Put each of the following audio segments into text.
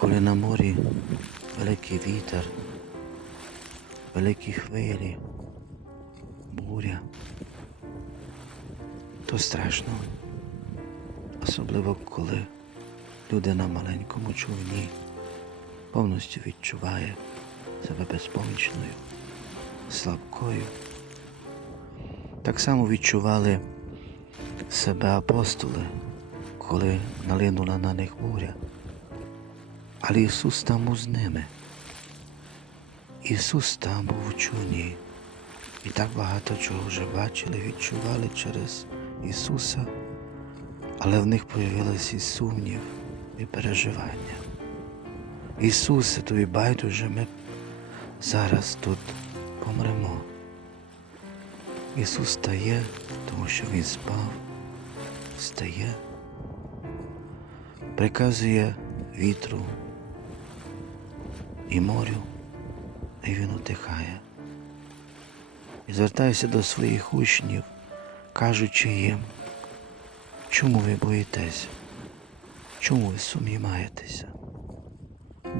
Коли на морі великий вітер, великі хвилі, буря, то страшно, особливо коли людина в маленькому човні повністю відчуває себе безпомічною, слабкою. Так само відчували себе апостоли, коли налинула на них буря. Але Ісус там був з ними. Ісус там був у човні. І так багато чого вже бачили, відчували через Ісуса, але в них появилися і сумнів, і переживання. Ісусе, тобі байдуже, ми зараз тут помремо. Ісус стає, тому що Він спав, встає, приказує вітру і морю, і він утихає. І звертаюся до своїх учнів, кажучи їм, чому ви боїтеся? Чому ви сумніваєтеся?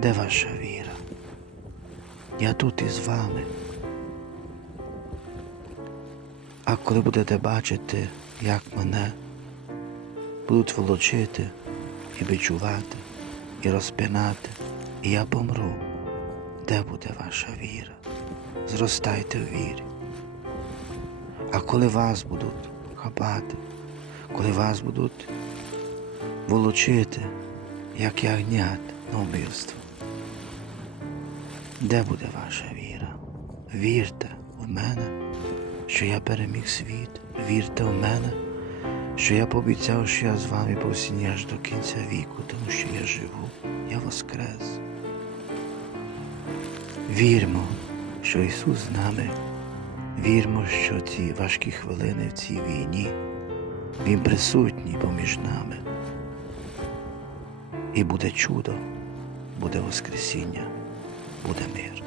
Де ваша віра? Я тут із вами. А коли будете бачити, як мене будуть волочити і бичувати, і розпинати, і я помру, де буде ваша віра? Зростайте в вірі. А коли вас будуть хапати, коли вас будуть волочити, як ягнят на вбивство, де буде ваша віра? Вірте в мене, що я переміг світ, вірте в мене, що я пообіцяв, що я з вами повсіні аж до кінця віку, тому що я живу, я воскрес. Вірмо, що Ісус з нами. Вірмо, що ці важкі хвилини в цій війні Він присутній поміж нами. І буде чудо, буде Воскресіння, буде мир.